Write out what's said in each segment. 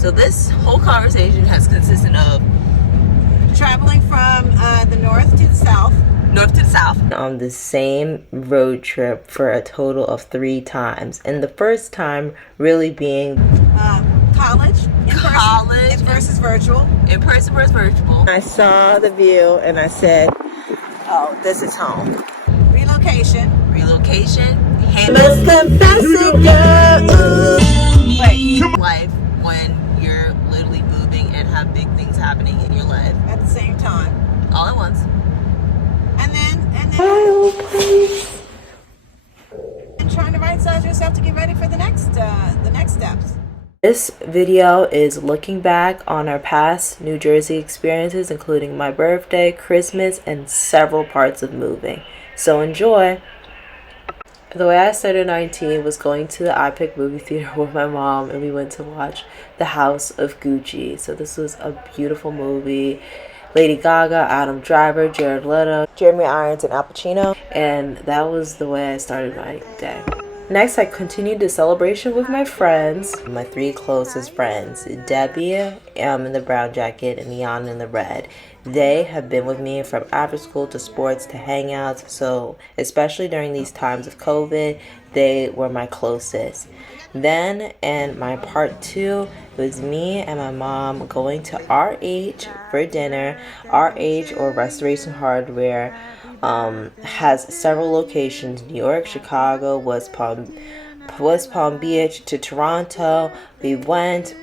So this whole conversation has consisted of traveling from the north to the south. North to the south. On the same road trip for a total of 3 times. And the first time really being college. In versus virtual. In person versus virtual. I saw the view and I said, oh, this is home. Relocation. Must confess it, girl. Life when you're literally moving and have big things happening in your life. At the same time. All at once. And then trying to right size yourself to get ready for the next steps. This video is looking back on our past New Jersey experiences, including my birthday, Christmas, and several parts of moving. So enjoy! The way I started 19 was going to the iPic movie theater with my mom, and we went to watch The House of Gucci. So this was a beautiful movie. Lady Gaga, Adam Driver, Jared Leto, Jeremy Irons, and Al Pacino. And that was the way I started my day. Next, I continued the celebration with my friends. My 3 closest friends, Debbie in the brown jacket and Jan in the red. They have been with me from after school to sports to hangouts. So especially during these times of COVID, they were my closest. Then in my part 2, it was me and my mom going to RH for dinner. RH, or Restoration Hardware, has several locations: New York, Chicago, West Palm Beach to Toronto. We had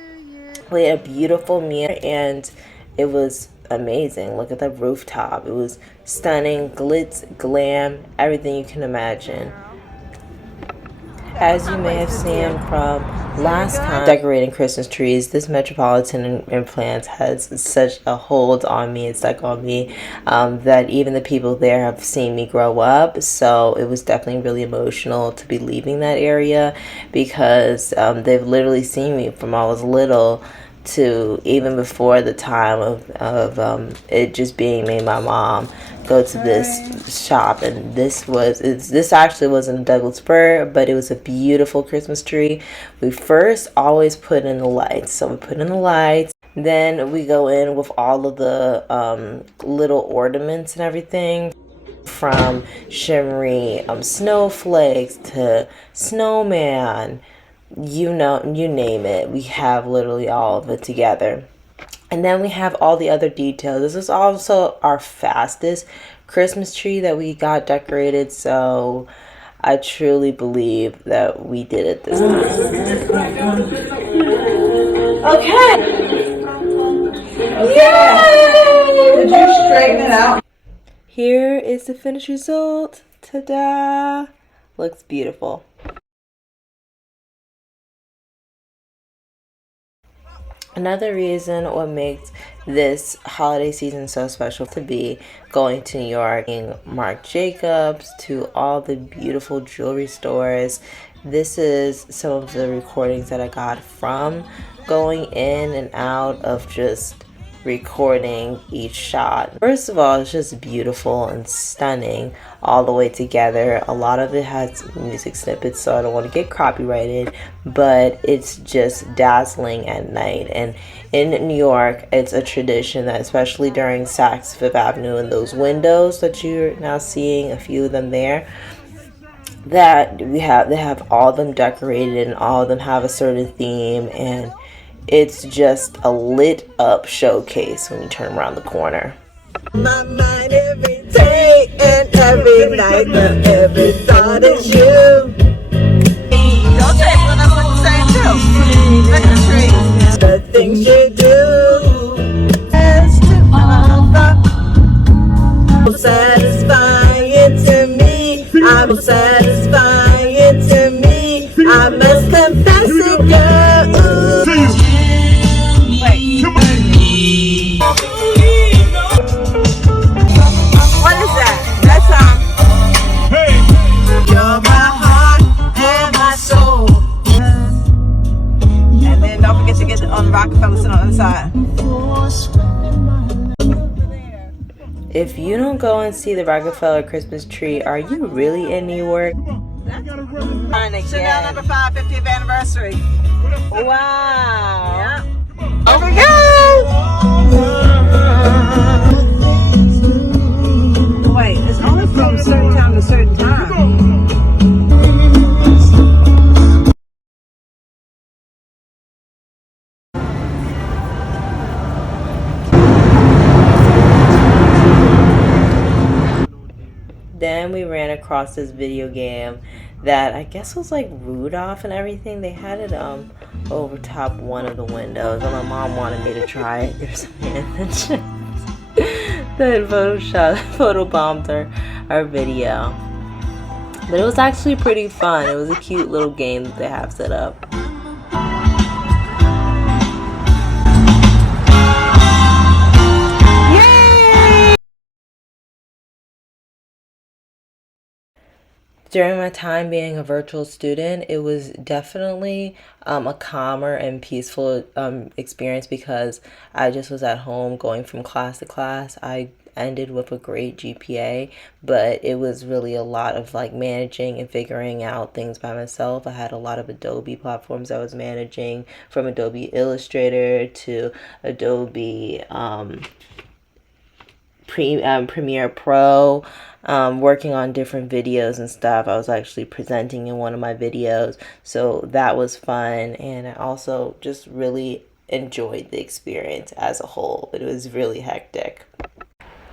a beautiful meal and it was amazing. Look at the rooftop. It was stunning, glitz, glam, everything you can imagine. As you may have seen from last time, decorating Christmas trees, this Metropolitan Implants has such a hold on me and stuck on me that even the people there have seen me grow up. So it was definitely really emotional to be leaving that area because they've literally seen me from I was little to even before the time of it just being me and my mom go to this shop. And this actually wasn't a Douglas fir, but it was a beautiful Christmas tree. We first always put in the lights, so we put in the lights, then we go in with all of the little ornaments and everything, from shimmery snowflakes to snowman, you name it. We have literally all of it together. And then we have all the other details. This is also our fastest Christmas tree that we got decorated, so I truly believe that we did it this time. Okay. Yay! Did you straighten it out? Here is the finished result. Ta-da! Looks beautiful. Another reason what makes this holiday season so special to be going to New York, Marc Jacobs, to all the beautiful jewelry stores. This is some of the recordings that I got from going in and out of just recording each shot. First of all, it's just beautiful and stunning all the way together. A lot of it has music snippets, so I don't want to get copyrighted, but it's just dazzling at night. And in New York, it's a tradition that, especially during Saks Fifth Avenue and those windows that you're now seeing, a few of them there, that they have all of them decorated and all of them have a certain theme, and it's just a lit up showcase when you turn around the corner. My mind every day and every night, but every thought is you. Don't take one of us the same too. Look at the tree. The things you do As to offer. satisfying to me. I'm satisfying to me. I must confess it, girl. What is that? That song. Hey! You're my heart and my soul. And then don't forget to get on Rockefeller Center on the side. If you don't go and see the Rockefeller Christmas tree, are you really in New York? Chanel number 5, 50th anniversary. Wow. Yeah. Then we ran across this video game that I guess was like Rudolph and everything. They had it over top one of the windows, and my mom wanted me to try it. There's a man that photobombed our video. But it was actually pretty fun. It was a cute little game that they have set up. During my time being a virtual student, it was definitely a calmer and peaceful experience because I just was at home going from class to class. I ended with a great GPA, but it was really a lot of like managing and figuring out things by myself. I had a lot of Adobe platforms I was managing, from Adobe Illustrator to Adobe Premiere Pro, working on different videos and stuff. I was actually presenting in one of my videos, so that was fun, and I also just really enjoyed the experience as a whole, but it was really hectic.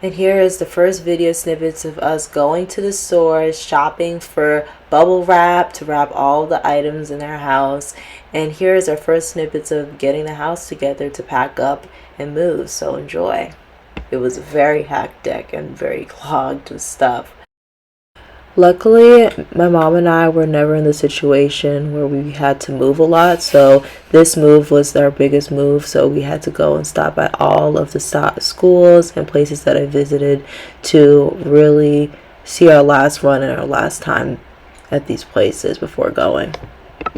And here is the first video snippets of us going to the store, shopping for bubble wrap to wrap all the items in our house. And here is our first snippets of getting the house together to pack up and move. So enjoy. It was very hectic and very clogged with stuff. Luckily, my mom and I were never in the situation where we had to move a lot, so this move was our biggest move, so we had to go and stop at all of the schools and places that I visited to really see our last run and our last time at these places before going.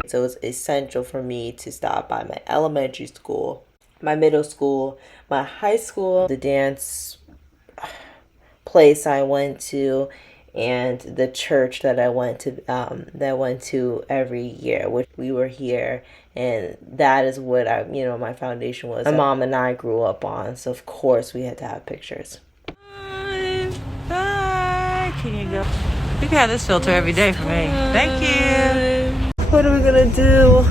So it was essential for me to stop by my elementary school, my middle school, my high school, the dance place I went to, and the church that I went to every year, which we were here, and that is what my foundation was. My mom and I grew up on, so of course we had to have pictures. Bye. Can you go? You can have this filter every day for me. Thank you. What are we gonna do?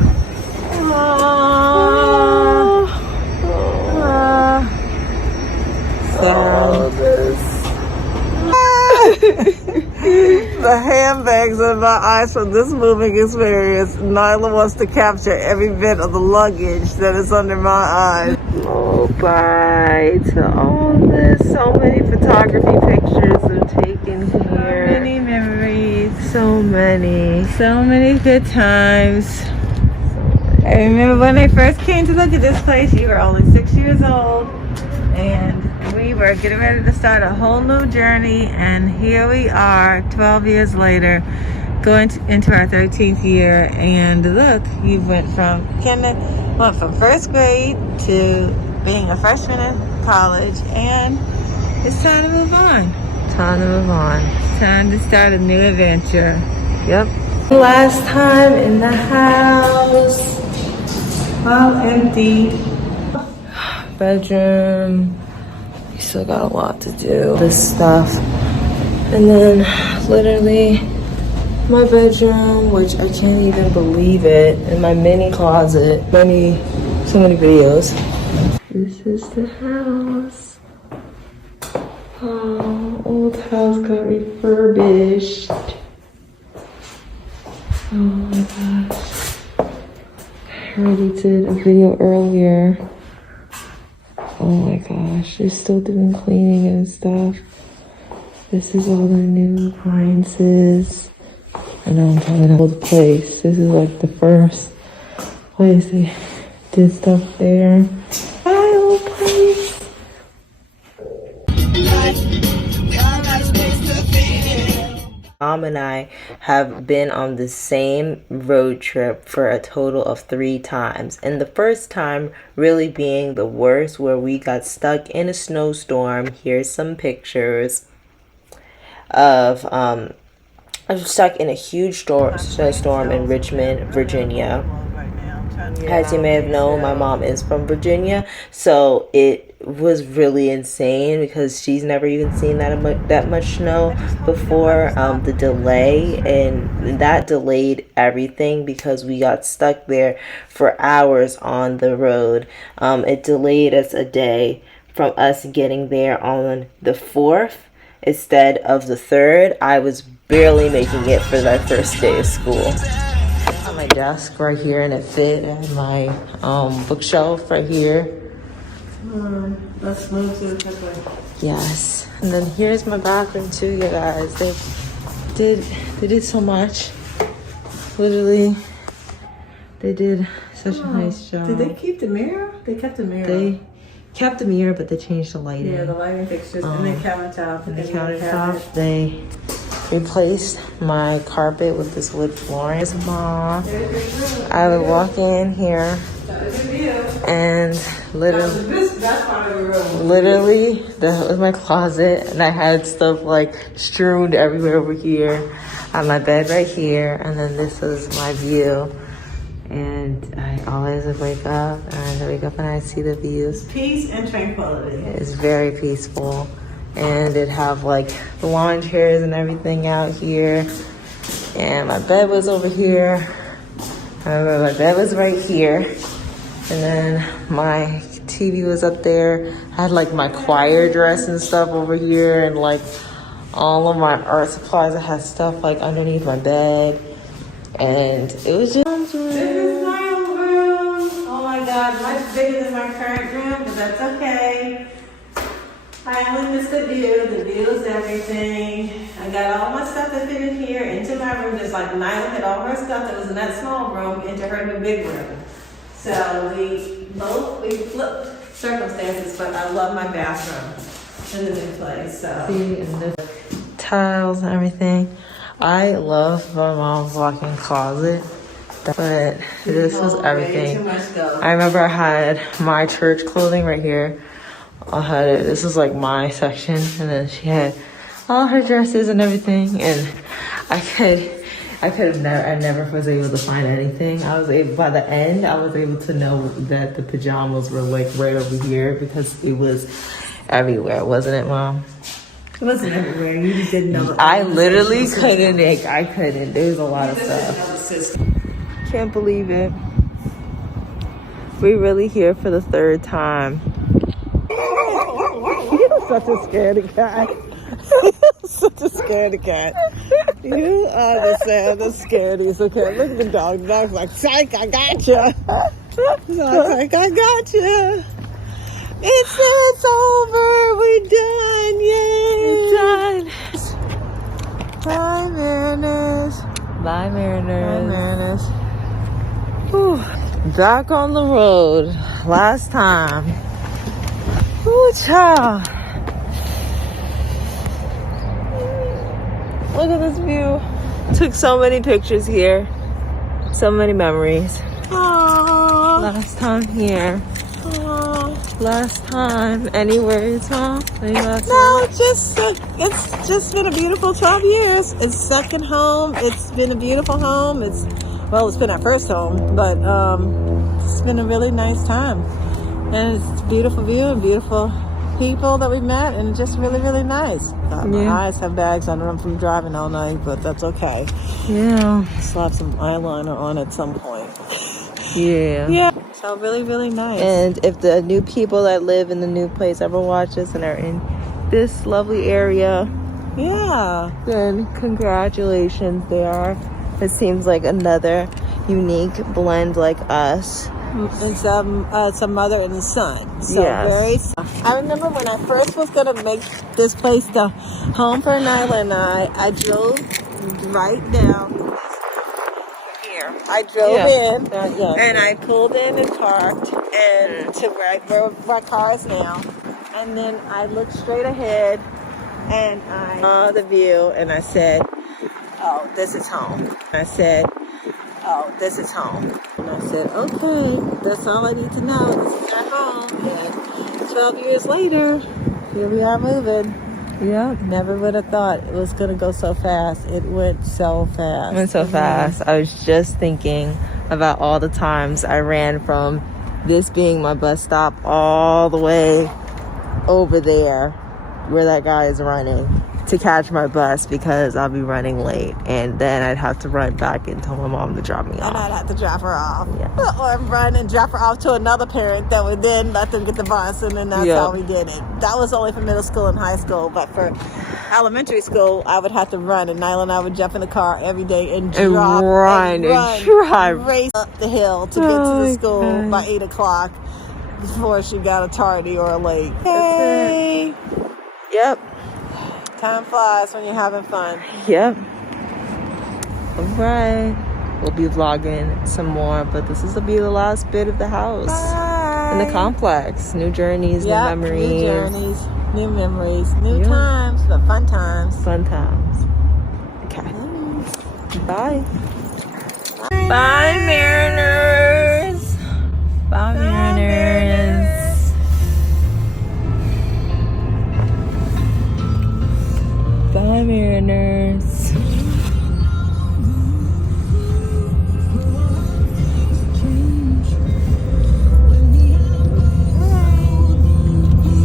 The handbags in my eyes from this moving experience. Nyla wants to capture every bit of the luggage that is under my eyes. Oh, bye to all this. So many photography pictures are taken here. So many memories. So many. So many good times. I remember when I first came to look at this place, you were only 6 years old, and we were getting ready to start a whole new journey, and here we are 12 years later, going into our 13th year, and look, you went from first grade to being a freshman in college, and it's time to move on. Time to move on. It's time to start a new adventure. Yep. Last time in the house. All empty. Bedroom. We still got a lot to do. This stuff. And then literally my bedroom, which I can't even believe it. And my mini closet. So many videos. This is the house. Oh, old house got refurbished. Oh my gosh. I already did a video earlier. Oh my gosh, they're still doing cleaning and stuff. This is all their new appliances. I know I'm talking about the place. This is like the first place they did stuff there. Hi, old place. Mom and I have been on the same road trip for a total of 3 times. And the first time really being the worst, where we got stuck in a snowstorm. Here's some pictures of I was stuck in a huge snowstorm in Richmond, Virginia. As you may have known, my mom is from Virginia, so it was really insane because she's never even seen that much snow before. The delay, and that delayed everything because we got stuck there for hours on the road. It delayed us a day from us getting there on the 4th. instead of the 3rd. I was barely making it for that first day of school. On my desk right here, and it fit, and my bookshelf right here. Let's move to the kitchen. Yes, and then here's my bathroom too, you guys. They did so much. Literally, they did such a nice job. Did they keep the mirror? They kept the mirror. They kept the mirror, but they changed the lighting. Yeah, the lighting fixtures and the countertop. And the countertop. They replaced my carpet with this wood flooring. Mom, I would walk in here and literally, that was my closet, and I had stuff like strewn everywhere over here. I had my bed right here, and then this is my view. And I always would wake up, and I wake up and I see the views. Peace and tranquility. It's very peaceful. And it'd have like the lawn chairs and everything out here. And my bed was over here. I remember my bed was right here. And then my TV was up there. I had like my choir dress and stuff over here, and like all of my art supplies. I had stuff like underneath my bed. And it was just... This is my room. Oh my God, much bigger than my current room, but that's okay. I only miss the view. The view is everything. I got all my stuff that fit in here into my room, just like Nyla had all her stuff that was in that small room into her new big room. So we flipped circumstances, but I love my bathroom in the new place. So See, and the tiles and everything. I love my mom's walk-in closet, but this was everything. I remember I had my church clothing right here. I had it. This is like my section, and then she had all her dresses and everything. And I never was able to find anything. By the end, I was able to know that the pajamas were like right over here because it was everywhere, wasn't it, Mom? it wasn't everywhere. You just didn't know. I literally couldn't. I couldn't. There's a lot of stuff. Can't believe it. We're really here for the 3rd time. You're such a scaredy cat. Such a scaredy cat. You are the scaredy cat. Look at the dog. The dog's like, psych, I gotcha. The dog's like, I gotcha. It's over. We're done. Yay. It's done. Bye, Mariners. Bye, Mariners. Whew. Back on the road. Last time. Ooh, child. Look at this view. Took so many pictures here. So many memories. Aww. Last time here. Aww. Last time. Any words, Mom? No, it's just been a beautiful 12 years. It's second home. It's been a beautiful home. It's been our first home, but it's been a really nice time. And it's a beautiful view and beautiful people that we met, and just really, really nice. My eyes have bags on them from driving all night, but that's okay. Yeah. Slap some eyeliner on at some point. Yeah. Yeah. So really, really nice. And if the new people that live in the new place ever watch us and are in this lovely area, yeah, then congratulations. It seems like another unique blend like us. And some mother and son. So yes. I remember when I first was gonna make this place the home for Nyla and I drove right down here. I drove in and I pulled in and parked and to where my car is now. And then I looked straight ahead and I saw the view and I said, oh, this is home. I said, oh, this is home. And I said, okay, that's all I need to know. This is our home. And 12 years later, here we are moving. Yeah, never would have thought it was going to go so fast. It went so fast. I was just thinking about all the times I ran from this being my bus stop all the way over there where that guy is running. to catch my bus because I'll be running late, and then I'd have to run back and tell my mom to drop me off. And I'd have to drop her off. Yeah. Or run and drop her off to another parent that would then let them get the bus, and then that's how we did it. That was only for middle school and high school, but for elementary school, I would have to run, and Nyla and I would jump in the car every day and race up the hill to get to the school by 8 o'clock before she got a tardy or a late. Hey. Yep. Time flies when you're having fun. Yep. All right. We'll be vlogging some more, but this will be the last bit of the house. Bye. In the complex. New journeys, new memories. New journeys, new memories, new times, but fun times. Fun times. Okay. Bye. Bye, Mariners. Bye, Mariners. Bye, Mariners. So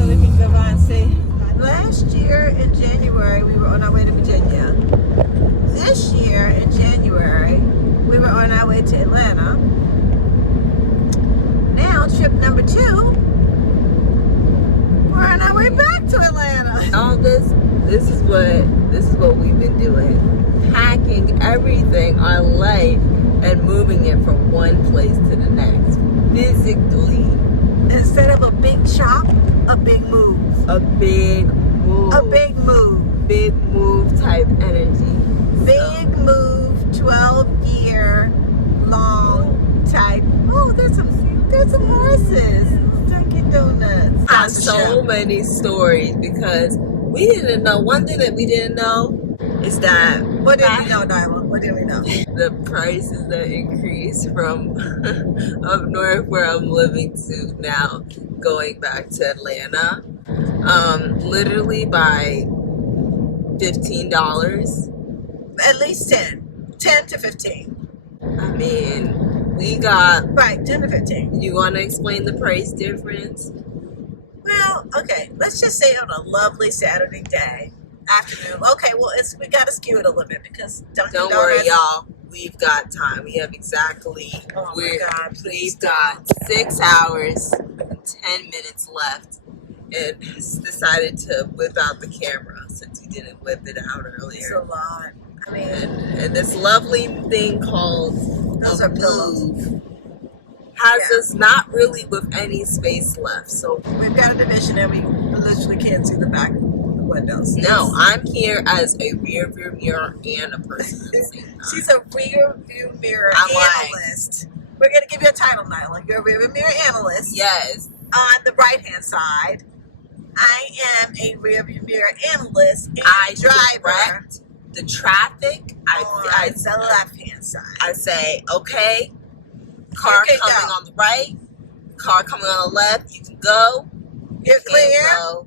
we can go by and see. Last year in January, we were on our way to Virginia. This year in January, we were on our way to Atlanta. Now, trip number 2, we're on our way back to Atlanta. All this is what we've been doing. Packing everything, our life, and moving it from one place to the next. Physically. Instead of a big chop, a big move. A big move. A big move. Big move type energy. Big move, 12-year long type. Oh, there's some horses. Dunkin' Donuts. I have so many stories because we didn't know. One thing that we didn't know is that What did we know, Nyla? What did we know? the prices that increased from up north where I'm living to now going back to Atlanta, literally by $15. At least 10 to 15. I mean, we got Right, 10 to 15. You want to explain the price difference? Well, okay, let's just say on a lovely Saturday afternoon. Okay, well, we got to skew it a little bit because Don't worry, y'all. We've got time. We have exactly. Oh we've please got 6 hours and 10 minutes left, and decided to whip out the camera since we didn't whip it out earlier. It's a lot. I mean, and this lovely thing called those a are pillows. move has us not really with any space left. So We've got a division and we literally can't see the back of the windows. no, I'm here as a rear view mirror and a person at the same time. She's a rear view mirror analyst. We're going to give you a title, Nyla. You're a rear view mirror analyst. Yes. On the right-hand side, I am a rear view mirror analyst and I driver. direct the traffic. I the left-hand side. I say, okay, car Okay, coming go. on the right, car coming on the left, you can go. You're You clear? can't go.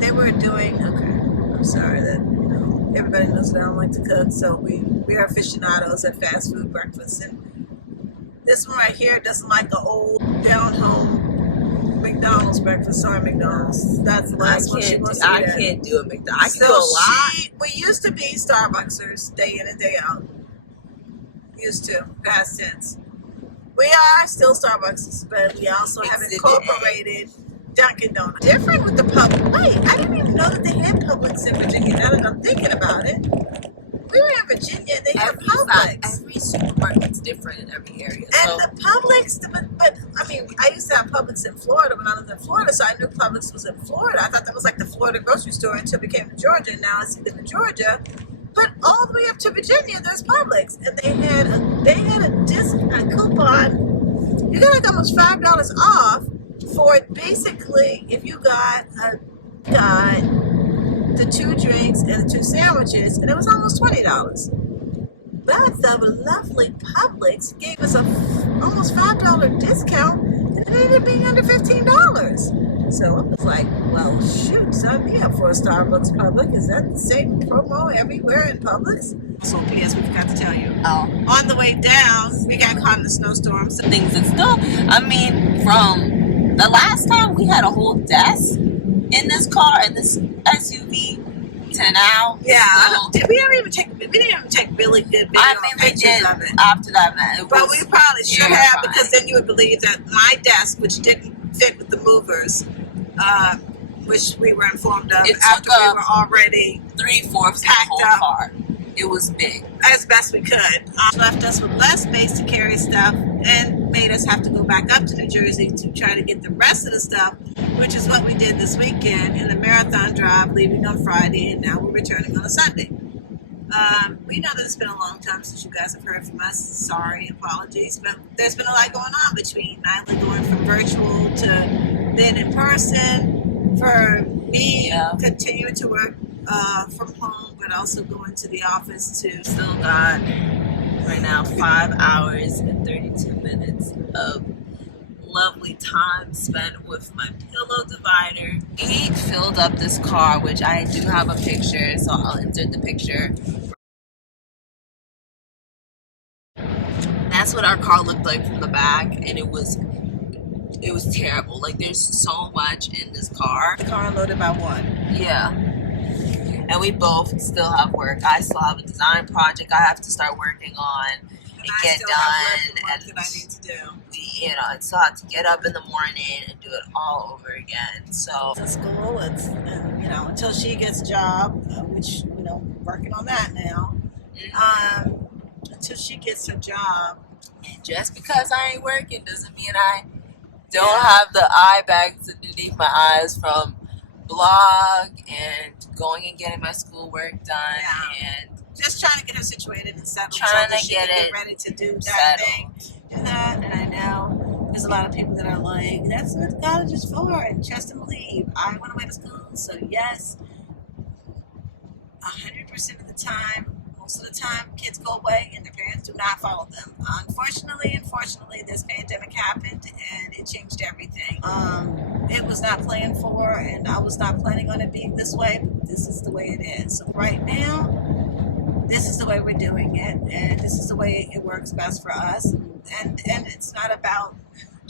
They were doing, okay, I'm sorry that, everybody knows that I don't like to cook, so we are aficionados at fast food breakfast. And this one right here doesn't like the old down-home McDonald's breakfast. Sorry, McDonald's. That's the last one she wants to I get. can't do a McDonald's. I can do a lot. We used to be Starbucksers day in and day out. Used to, past tense. We are still Starbucks, but we also have incorporated Dunkin' Donuts. Different with the public. Wait, I didn't even know that they had Publix in Virginia. Now that I'm thinking about it, we were in Virginia. They have Publix. Every supermarket's different in every area. And So the Publix, but I mean, I used to have Publix in Florida when I lived in Florida, so I knew Publix was in Florida. I thought that was like the Florida grocery store until we came to Georgia, and now I see them in Georgia. But all the way up to Virginia, there's Publix, and they had a coupon. You got like almost $5 off for basically if you got the 2 drinks and the 2 sandwiches, and it was almost $20. But the lovely Publix gave us a almost $5 discount, and it ended up being under $15. So I was like, well, shoot, sign me up for a Starbucks Publix. Is that the same promo everywhere in Publix? So yes, we forgot to tell you. On the way down, we got caught in the snowstorm. So things that still, I mean, from the last time we had a whole desk in this car, in this SUV, 10 out. Yeah, So, did we ever even take? We didn't even take really good video pictures of it. After that, man. But we probably should have, because then you would believe that my desk, which didn't fit with the movers, which we were informed of after we were already 3/4 of the whole car. It was big. As best we could. Left us with less space to carry stuff and made us have to go back up to New Jersey to try to get the rest of the stuff, which is what we did this weekend in the marathon drive, leaving on Friday, and now we're returning on a Sunday. We know that it's been a long time since you guys have heard from us. Sorry, apologies, but there's been a lot going on between Nyla going from virtual to then in person, for me continuing to work from home, but also going to the office too. Still got right now 5 hours and 32 minutes of lovely time spent with my pillow divider. He filled up this car, which I do have a picture, so I'll insert the picture. That's what our car looked like from the back, and it was terrible. Like, there's so much in this car. The car unloaded by one. Yeah. And we both still have work. I still have a design project I have to start working on and get done. And that I need to do. I still have to get up in the morning and do it all over again. So to school, it's until she gets a job, which working on that now. Until she gets a job. And just because I ain't working doesn't mean I don't have the eye bags underneath my eyes from blog and going and getting my schoolwork done and just trying to get her situated and settled. Trying so to get it ready to do that thing. Do that, and I know there's a lot of people that are like, "That's what college is for," and trust and believe. I went away to school, so yes, 100% of the time. Most of the time, kids go away and their parents do not follow them. Unfortunately, this pandemic happened and it changed everything. It was not planned for, and I was not planning on it being this way, but this is the way it is. So right now, this is the way we're doing it, and this is the way it works best for us. And it's not about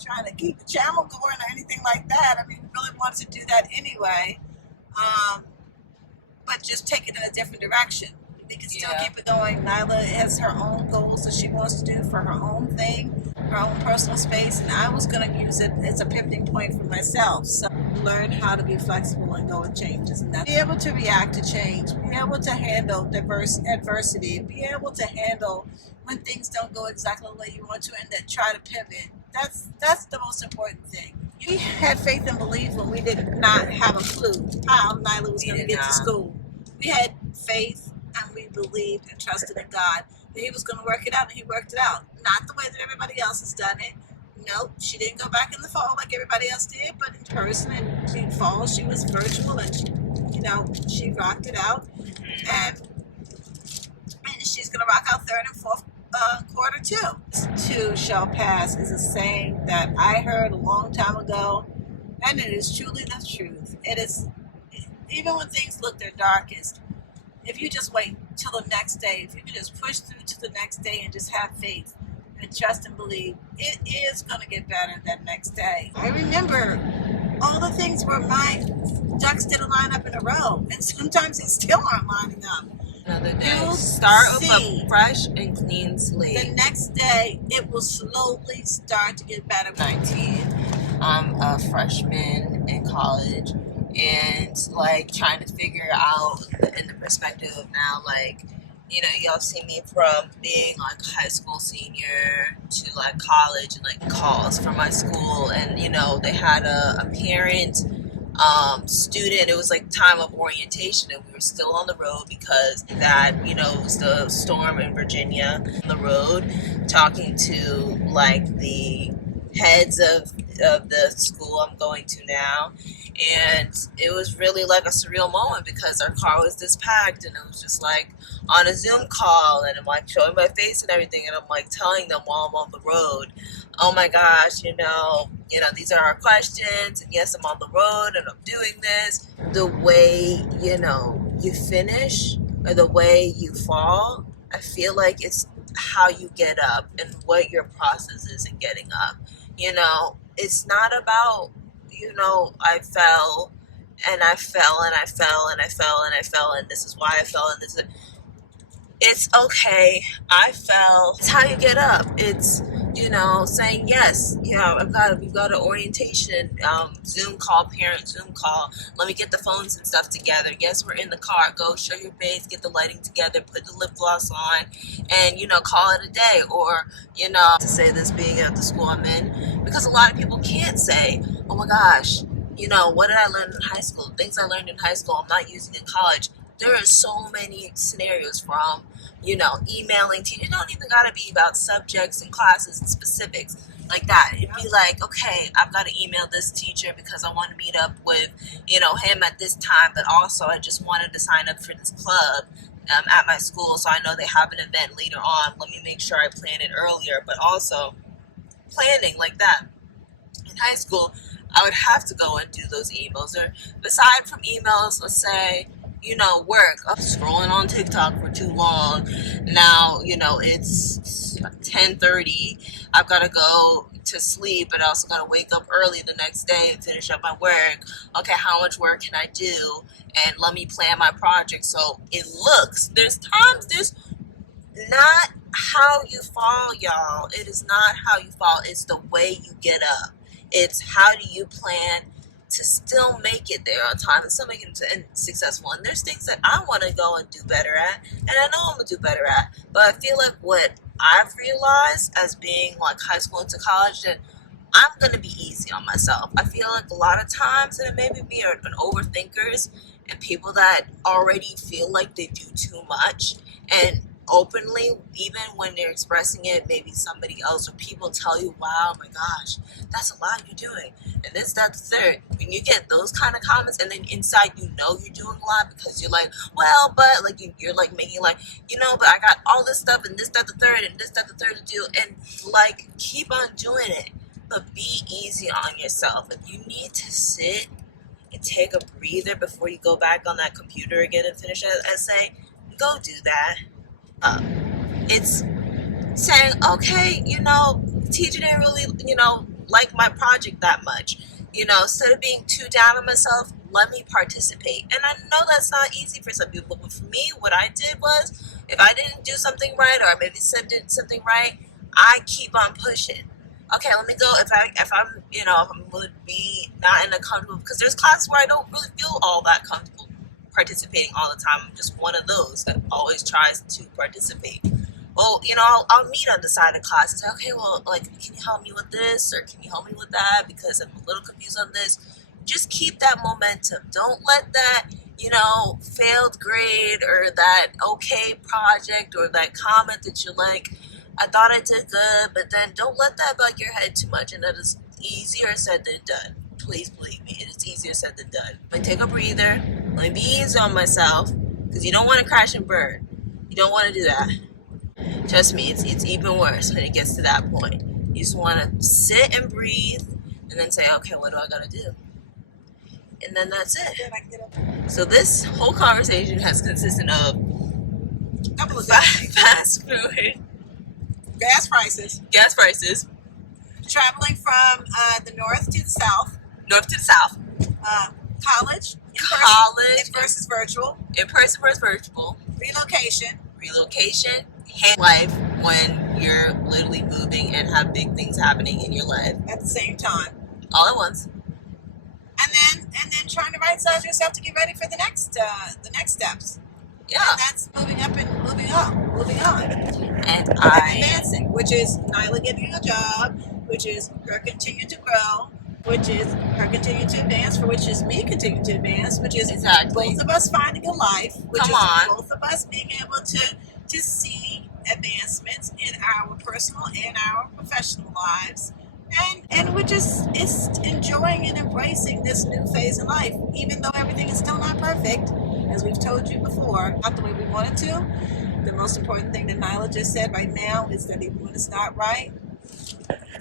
trying to keep the channel going or anything like that. I mean, we really wanted to do that anyway, but just take it in a different direction. We can still keep it going. Nyla has her own goals that she wants to do for her own thing, her own personal space, and I was going to use it as a pivoting point for myself. So learn how to be flexible and go with changes, and that be able to react to change, be able to handle adversity, be able to handle when things don't go exactly the way you want to, and then try to pivot. That's the most important thing. We had faith and belief when we did not have a clue how Nyla was going to get to school. We had faith and we believed and trusted in God that He was going to work it out, and He worked it out. Not the way that everybody else has done it. Nope, she didn't go back in the fall like everybody else did, but in person, and in fall she was virtual, and she rocked it out, and she's going to rock out third and fourth quarter too. This too shall pass is a saying that I heard a long time ago, and it is truly the truth. It is, even when things look their darkest, if you just wait till the next day, if you can just push through to the next day and just have faith and trust and believe, it is going to get better that next day. I remember all the things where my ducks didn't line up in a row, and sometimes they still aren't lining up. Another day. Start with a fresh and clean slate. The next day, it will slowly start to get better. 19. I'm a freshman in college, and trying to figure out in the perspective of now, y'all see me from being high school senior to college, and calls from my school, and they had a parent student. It was time of orientation, and we were still on the road because that it was the storm in Virginia. On the road talking to the heads of the school I'm going to now, and it was really a surreal moment because our car was this packed, and it was just on a Zoom call, and I'm showing my face and everything, and I'm telling them while I'm on the road, oh my gosh, these are our questions, and yes, I'm on the road and I'm doing this. The way you finish or the way you fall, I feel like it's how you get up and what your process is in getting up. It's not about I fell and I fell and I fell and I fell and I fell, and this is why I fell, and this is, it's okay. I fell. It's how you get up. It's, you know, saying yes. Yeah, we've got an orientation Zoom call, parent Zoom call. Let me get the phones and stuff together. Yes, we're in the car. Go show your base, get the lighting together, put the lip gloss on, and, you know, call it a day. Or, you know, to say this being at the school I'm in, because a lot of people can't say, oh my gosh, you know, what did I learn in high school? Things I learned in high school I'm not using in college. There are so many scenarios from, you know, emailing teachers. It don't even got to be about subjects and classes and specifics like that. It'd be like, okay, I've got to email this teacher because I want to meet up with, you know, him at this time, but also I just wanted to sign up for this club at my school, so I know they have an event later on. Let me make sure I plan it earlier, but also planning like that. In high school, I would have to go and do those emails. Or aside from emails, let's say, you know, work. I'm scrolling on TikTok for too long. Now, you know, it's 10:30. I've got to go to sleep, but I also got to wake up early the next day and finish up my work. Okay, how much work can I do? And let me plan my project. So it looks, there's not how you fall, y'all. It is not how you fall. It's the way you get up. It's how do you plan to still make it there on time and still make it successful. And there's things that I want to go and do better at, and I know I'm going to do better at. But I feel like what I've realized as being like high school into college, that I'm going to be easy on myself. I feel like a lot of times, and it may be me or an overthinkers and people that already feel like they do too much, and openly, even when they're expressing it, maybe somebody else or people tell you, wow, my gosh, that's a lot you're doing, and this, that, the third. When you get those kind of comments, and then inside you know you're doing a lot because you're like, well, but like you're like making like, you know, but I got all this stuff and this, that, the third, and this, that, the third to do, and like keep on doing it, but be easy on yourself. If you need to sit and take a breather before you go back on that computer again and finish an essay, go do that. It's saying, okay, you know, teacher didn't really, you know, like my project that much. You know, instead of being too down on myself, let me participate. And I know that's not easy for some people, but for me, what I did was, if I didn't do something right, or maybe did something right, I keep on pushing. Okay, let me go. If I'm, you know, if I'm going to be not in a comfortable, because there's classes where I don't really feel all that comfortable participating all the time. I'm just one of those that always tries to participate. Well, you know, I'll meet on the side of class and say, okay, well, like, can you help me with this, or can you help me with that, because I'm a little confused on this. Just keep that momentum. Don't let that, you know, failed grade or that okay project or that comment that you're like, I thought I did good, but then don't let that bug your head too much. And that is easier said than done. Please believe me, it is easier said than done. But take a breather. Let me be easy on myself, because you don't want to crash and burn. You don't want to do that. Trust me, it's even worse when it gets to that point. You just want to sit and breathe and then say, okay, what do I got to do? And then that's it. So this whole conversation has consisted of fast food, Gas prices. Traveling from the north to the south. College. In versus virtual. In-person versus virtual. Relocation. Life when you're literally moving and have big things happening in your life at the same time, all at once. And then trying to right size yourself to get ready for the next steps. Yeah. And that's moving up and moving on. And advancing, which is Nyla getting a job, which is her continuing to grow, which is her continuing to advance, for which is me continuing to advance, which is both of us finding a life, which is both of us being able to see advancements in our personal and our professional lives. And we're just enjoying and embracing this new phase in life, even though everything is still not perfect, as we've told you before, not the way we wanted to. The most important thing that Nyla just said right now is that even when it's not right,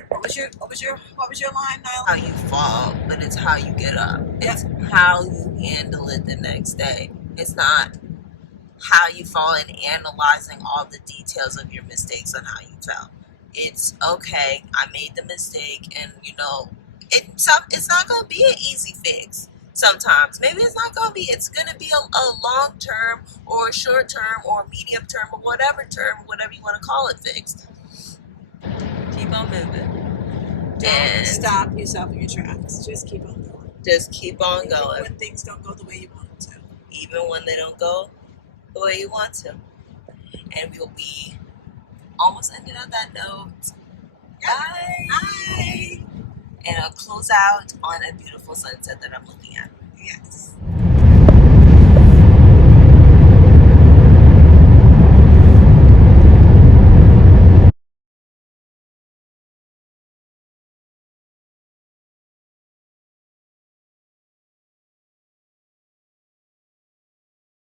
what was your line, Nyla? How you fall, but it's how you get up. It's how you handle it the next day. It's not how you fall and analyzing all the details of your mistakes on how you fell. It's okay, I made the mistake, and you know, it's not going to be an easy fix. sometimes. Maybe it's not gonna be. It's gonna be a long term or a short term or medium term or whatever you want to call it fixed. Keep on moving. Don't stop yourself in your tracks. Just keep on going. Just keep on Even going. when things don't go the way you want them to. Even when they don't go the way you want to. And we'll be almost ended on that note. Bye. Bye. And I'll close out on a beautiful sunset that I'm looking at. Yes.